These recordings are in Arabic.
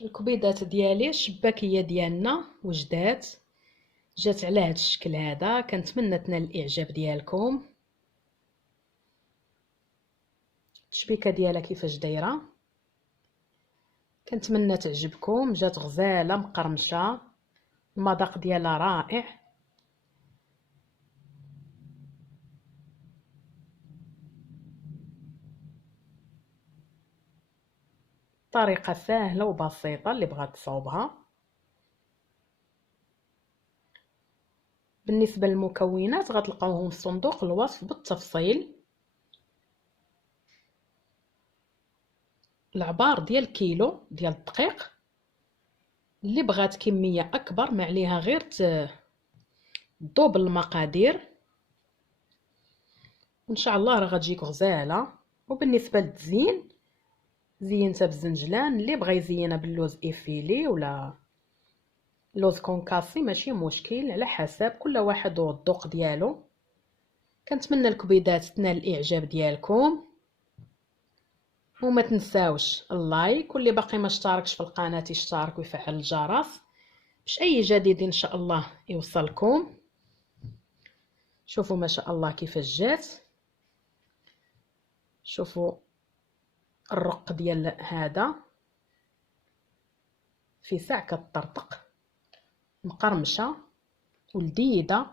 الكبيضات ديالي الشباكيه ديالنا وجدات، جات على هذا الشكل هذا. كنتمنى تنال الاعجاب ديالكم. التشبيكه ديالها كيفاش دايره، كنتمنى تعجبكم. جات غزاله مقرمشه، المذاق ديالها رائع. طريقه سهله وبسيطه اللي بغات تصاوبها. بالنسبه للمكونات غتلقاوهم في صندوق الوصف بالتفصيل. العبار ديال كيلو ديال الدقيق، اللي بغات كميه اكبر ما عليها غير تذوب المقادير، وان شاء الله راه غتجيك غزاله. وبالنسبه للتزيين زينتها بالزنجلان، اللي بغى يزينها باللوز افيلي ولا لوز كونكاسي ماشي مشكل، على حسب كل واحد والذوق ديالو. كنتمنى الكبيدات تنال الاعجاب ديالكم، وما تنساوش اللايك، واللي باقي ما اشتركش في القناه يشترك ويفعل الجرس باش اي جديد ان شاء الله يوصلكم. شوفوا ما شاء الله كيفاش جات. شوفوا الرق ديال هذا في ساع كطرطق، مقرمشه ولذيذه.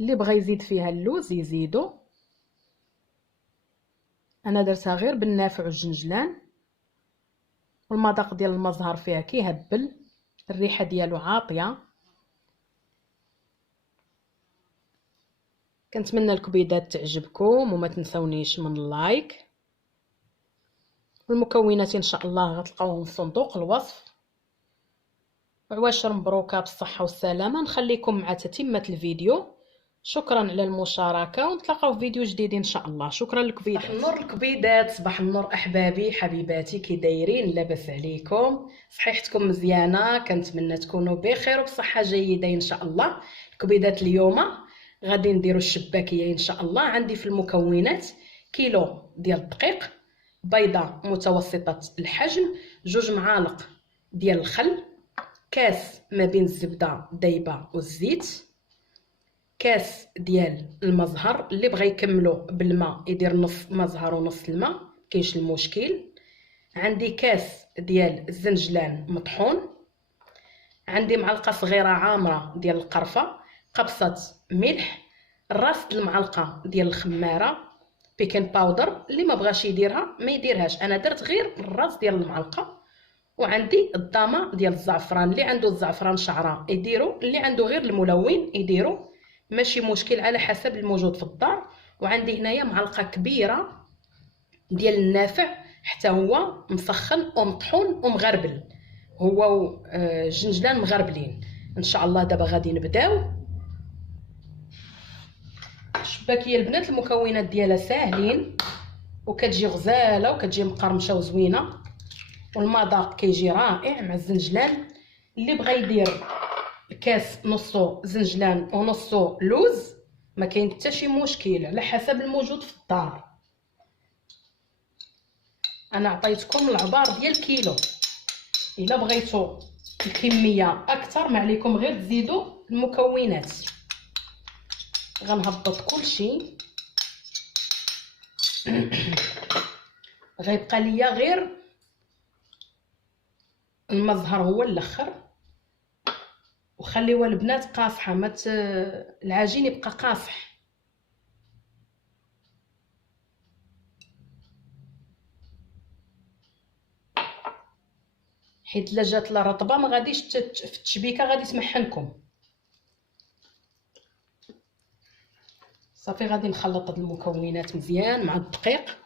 اللي بغى يزيد فيها اللوز يزيدو، انا درتها غير بالنافع والجنجلان. والمذاق ديال المزهر فيها كيهبل، الريحه ديالو عاطيه. كنتمنى الكبيدات تعجبكم، وما تنسونيش من اللايك. والمكونات ان شاء الله غتلقاوهم في صندوق الوصف. وعواشر مبروكه بالصحه والسلامه. نخليكم مع تتمه الفيديو. شكرا على المشاركه، ونتلاقاو في فيديو جديد ان شاء الله. شكرا للكبيدات. صباح النور الكبيدات، صباح النور احبابي حبيباتي، كي دايرين؟ لاباس عليكم؟ صحيحتكم مزيانه؟ كنتمنى تكونوا بخير وبصحه جيده ان شاء الله. الكبيدات اليوم غادي نديروا الشباكيه ان شاء الله. عندي في المكونات كيلو ديال الدقيق، بيضه متوسطه الحجم، 2 معالق ديال الخل، كاس ما بين الزبده دايبه والزيت، كاس ديال المزهر. اللي بغى يكملو بالماء يدير نص مزهر ونص الماء، كاينش المشكل. عندي كاس ديال الزنجلان مطحون، عندي معلقه صغيره عامره ديال القرفه، قبصه ملح، راس المعلقه ديال الخماره بيكين باودر. اللي ما بغاش يديرها ما يديرهاش، انا درت غير الراس ديال المعلقه. وعندي الضامه ديال الزعفران، اللي عنده الزعفران شعره يديرو، اللي عنده غير الملون يديرو، ماشي مشكل على حسب الموجود في الدار. وعندي هنايا معلقه كبيره ديال النافع، حتى هو مسخن ومطحون ومغربل، هو جنجلان مغربلين. ان شاء الله دابا غادي نبداو الشباكيه. البنات المكونات ديالها ساهلين، وكتجي غزاله وكتجي مقرمشه وزوينه، والمذاق كيجي رائع مع الزنجلان. اللي بغى يدير كاس نصو زنجلان ونصو لوز ما كاين حتى شي مشكل، على حسب الموجود في الدار. انا عطيتكم العبار ديال كيلو. الا بغيتو الكميه اكثر ما عليكم غير تزيدوا المكونات. غنهبط كلشي. غيبقى ليا غير المزهر هو الاخر. وخليوها البنات قاصحه، العجين يبقى قاصح. حيت الا جات لا رطبه ما غاديش في التشبيكه غادي تمحنكم. صافي غادي نخلط هاد المكونات مزيان مع الدقيق.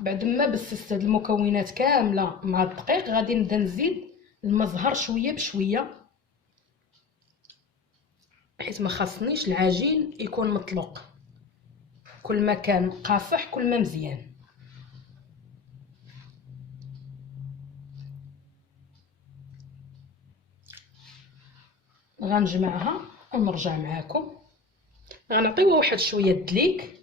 بعد ما بسست هاد المكونات كامله مع الدقيق غادي نبدا نزيد المزهر شويه بشويه، حيت ما خاصنيش العجين يكون مطلوق. كل ما كان قاصح كل ما مزيان. غنجمعها ونرجع معاكم. غنعطيوها واحد شويه دليك.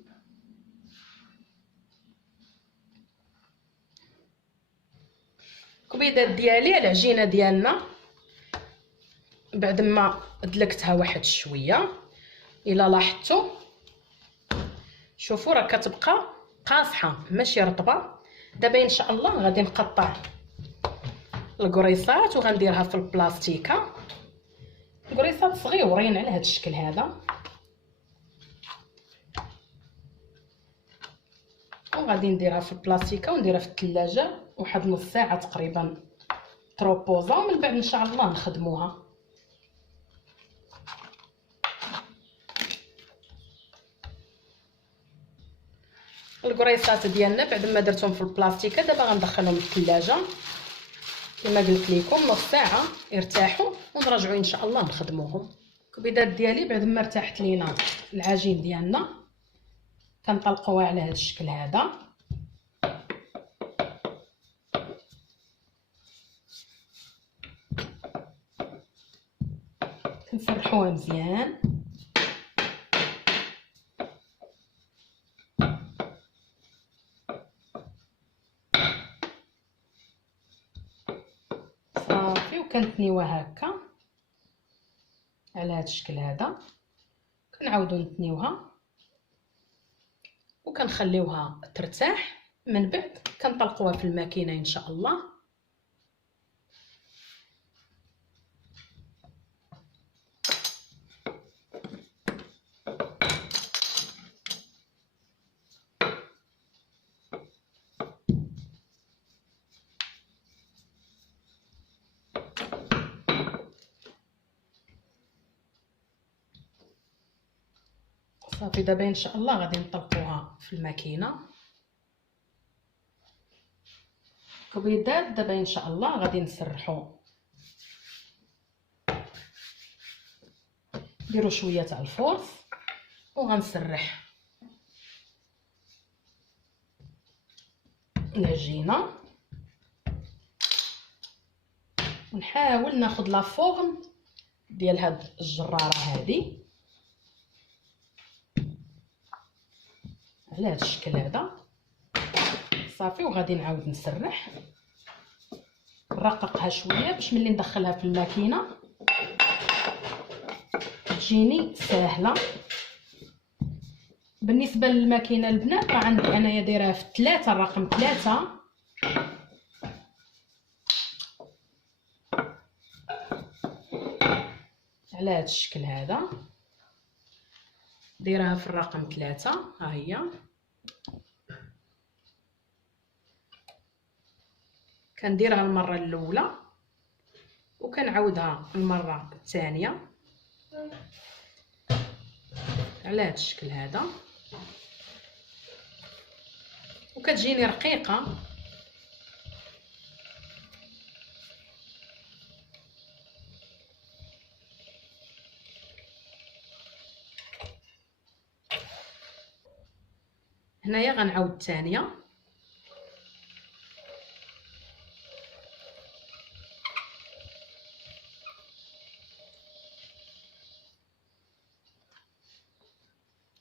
الكبيدات ديالي العجينه ديالنا بعد ما دلكتها واحد شويه الا لاحظتوا شوفوا راه كتبقى قاصحه ماشي رطبه. دابا ان شاء الله غادي نقطع القريصات وغنديرها في البلاستيكه، قريصات صغيورين على هذا الشكل هذا، وغادي نديرها في البلاستيكه ونديرها في الثلاجه واحد نص ساعه تقريبا تروبوزا، ومن بعد ان شاء الله نخدموها. القريصات ديالنا بعد ما درتهم في البلاستيكه دابا غندخلهم للثلاجه كما قلت لكم نص ساعه يرتاحوا ونرجعوا ان شاء الله نخدموهم. الكبيدات ديالي بعد ما ارتاحت لينا العجين ديالنا كنطلقوها على هذا الشكل هذا، كنسرحوها مزيان. صافي وكنتنيوها هكا على هذا الشكل هذا، كنعاودو نتنيوها وكنخليوها ترتاح، من بعد كنطلقوها في الماكينه ان شاء الله. صافي دابا ان شاء الله غادي نطلقوها في الماكينه. كبيدات دابا ان شاء الله غادي نسرحو، نديرو شويه تاع الفورص وغنسرح العجينه ونحاول ناخذ لا فورم ديال هاد الجراره هذه على هذا الشكل هذا. صافي وغادي نعاود نسرح نرققها شويه باش ملي ندخلها في الماكينه تجيني ساهله. بالنسبه للماكينه البنات راه عندي انايا دايراها في 3 الرقم 3 على هذا الشكل هذا، دايراها في الرقم 3 ها هي. كنديرها المره الاولى وكنعاودها المره الثانيه على هذا الشكل هذا، وكتجيني رقيقه. هنايا غنعاود الثانيه،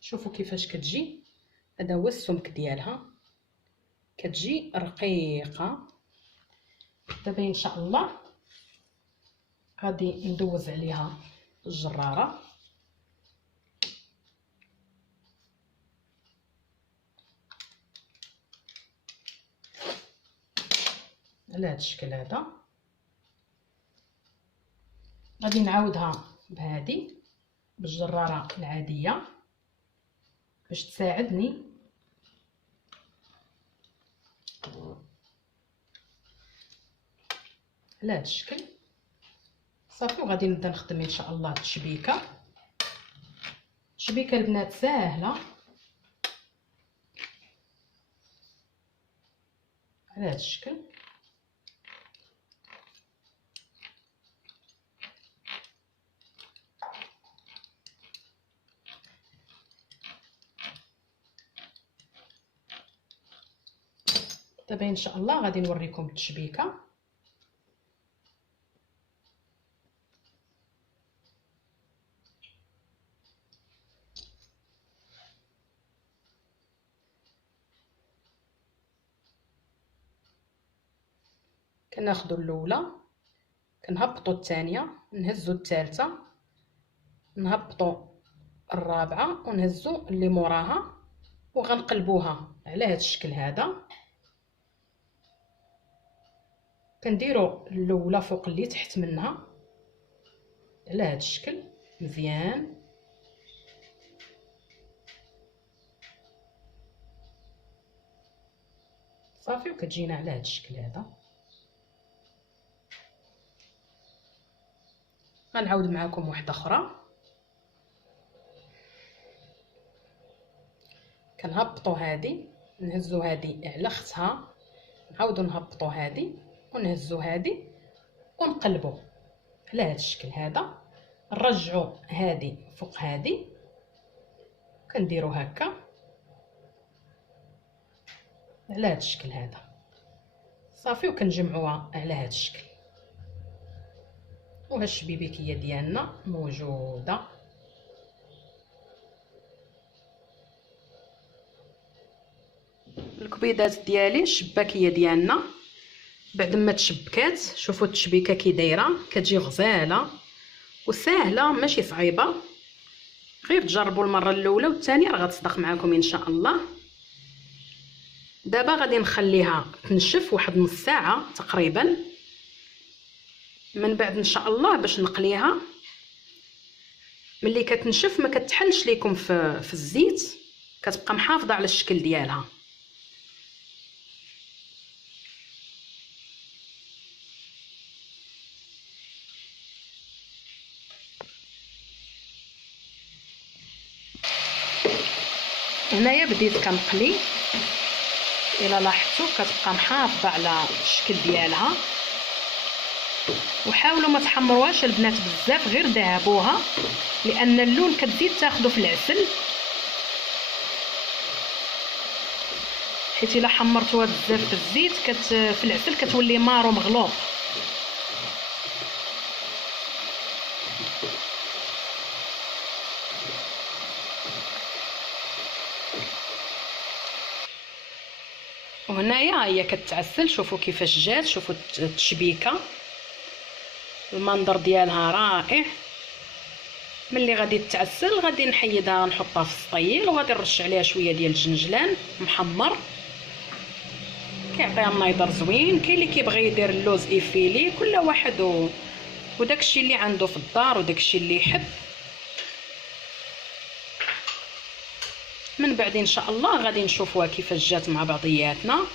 شوفوا كيفاش كتجي. هذا هو السمك ديالها، كتجي رقيقه. دابا ان شاء الله غادي ندوز عليها الجراره على هذا الشكل هذا. غادي نعاودها بهذه بالجراره العاديه باش تساعدني على هذا الشكل. صافي وغادي نبدا نخدم ان شاء الله التشبيكه. التشبيكه البنات ساهله على هذا الشكل. دابا ان شاء الله غادي نوريكم التشبيكه. كناخذوا الاولى، كنهبطوا الثانيه، نهزوا الثالثه، نهبطوا الرابعه ونهزوا اللي موراها، وغنقلبوها على هذا الشكل هذا. كنديروا الاولى فوق اللي تحت منها على هذا الشكل مزيان. صافي، وكتجينا على هذا الشكل هذا. غنعاود معكم واحده اخرى. كنهبطوا هذه، نهزوا هذه على اختها، نعاودوا نهبطوا هذه ونهزوا هذه ونقلبوا على هذا الشكل هذا. نرجعوا هذه فوق هذه، كنديروا هكا على هذا الشكل هذا. صافي، وكنجمعوها على هذا الشكل. وها الشبيبيكيه ديالنا موجوده. الكبيضات ديالي الشباكيه ديالنا بعد ما تشبكات، شوفوا التشبيكه كي دايره، كتجي غزاله وسهله ماشي صعيبه. غير تجربوا المره الاولى والثانيه راه غتصدق معكم ان شاء الله. دابا غادي نخليها تنشف واحد نص ساعه تقريبا، من بعد ان شاء الله باش نقليها. ملي كتنشف ما كتحلش ليكم في الزيت، كتبقى محافظه على الشكل ديالها. هنايا بديت كنقلي، الا لاحظتوا كتبقى محافظه على الشكل ديالها. وحاولوا ما تحمروهاش البنات بزاف، غير ذهبوها، لان اللون كتزيد تاخذوا في العسل، حيت الا حمرتوها بزاف في الزيت في العسل كتولي مارو مغلوط. وهنايا هي كتعسل، شوفوا كيفاش جات، شوفوا التشبيكه، المنظر ديالها رائع. ملي غادي تتعسل غادي نحيدها نحطها في السطيل، وغادي نرش عليها شويه ديال الجنجلان محمر، كيعطيها منيضر زوين. كاين اللي كيبغي يدير اللوز ايفيلي، كل واحد وداكشي اللي عنده في الدار وداكشي اللي يحب. من بعد ان شاء الله غادي نشوفوها كيفاش جات مع بعضياتنا.